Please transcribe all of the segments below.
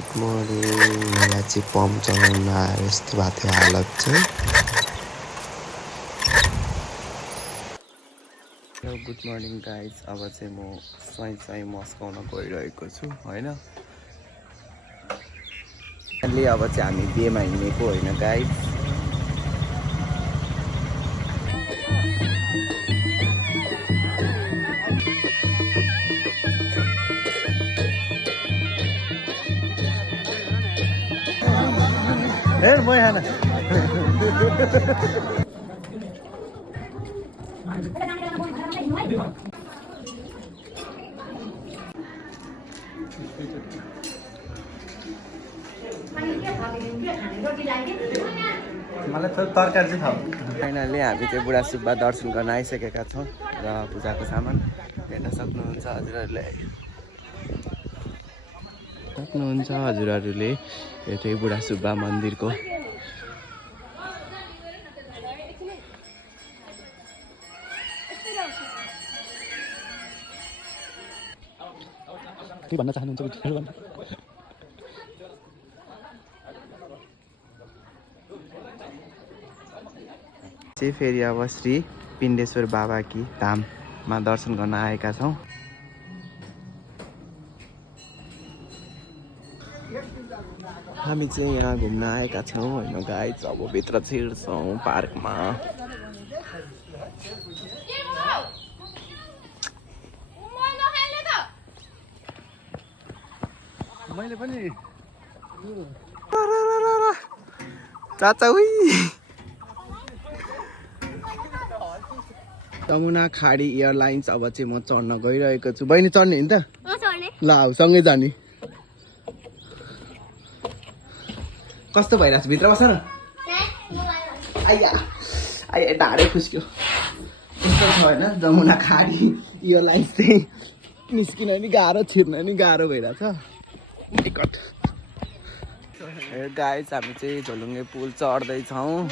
Good morning. मलाई चाहिँ pump चलाउन आएर यस्तो भएको थियो हालत चाहिँ। Hello good morning guys. अब चाहिँ म स्वाई मस्काउन गइरहेको छु होइन। अहिले अब चाहिँ हामी बिहेमा हिँडेको होइन गाइज। ए म यहाँ मलाई थोरै तरकारी चाहिँ खाऊ। फाइनली हामी चाहिँ बुढा सुब्बा दर्शन गर्न आइसकेका छौँ र पूजाको सामान हेर्न सक्नुहुन्छ हजुरहरूले। यो चाहिँ बुढा सुब्बा मन्दिरको के भन्न चाहनुहुन्छ चाहिँ फेरि अब श्री पिण्डेश्वर बाबाकी धाममा दर्शन गर्न आएका छौँ। हामी चाहिँ यहाँ घुम्न आएका छौँ होइन गाइज। अब भित्र छिर्छौँ पार्कमा। मैले पनि चाचा उही यमुना खाडी एयरलाइन्स अब चाहिँ म चढ्न गइरहेको छु। बहिनी चढ्ने नि त? ल आऊ सँगै जाने। कस्तो भइरहेको छ भित्र बस न। आइया आइया ढाडै खुस्क्यो। यस्तो छ होइन जमुना खाडी एयरलाइन्स चाहिँ निस्किन नि गाह्रो छिर्न नि गाह्रो भइरहेछ। टिकट गाइस हामी चाहिँ झोलुङ्गे पुल चढ्दैछौँ।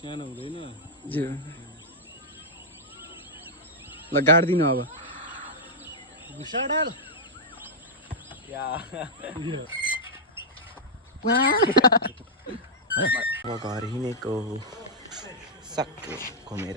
सानो हुँदैन ल गाड्दिनु अब। अब घर हिँडेको सक्यो घुमेर।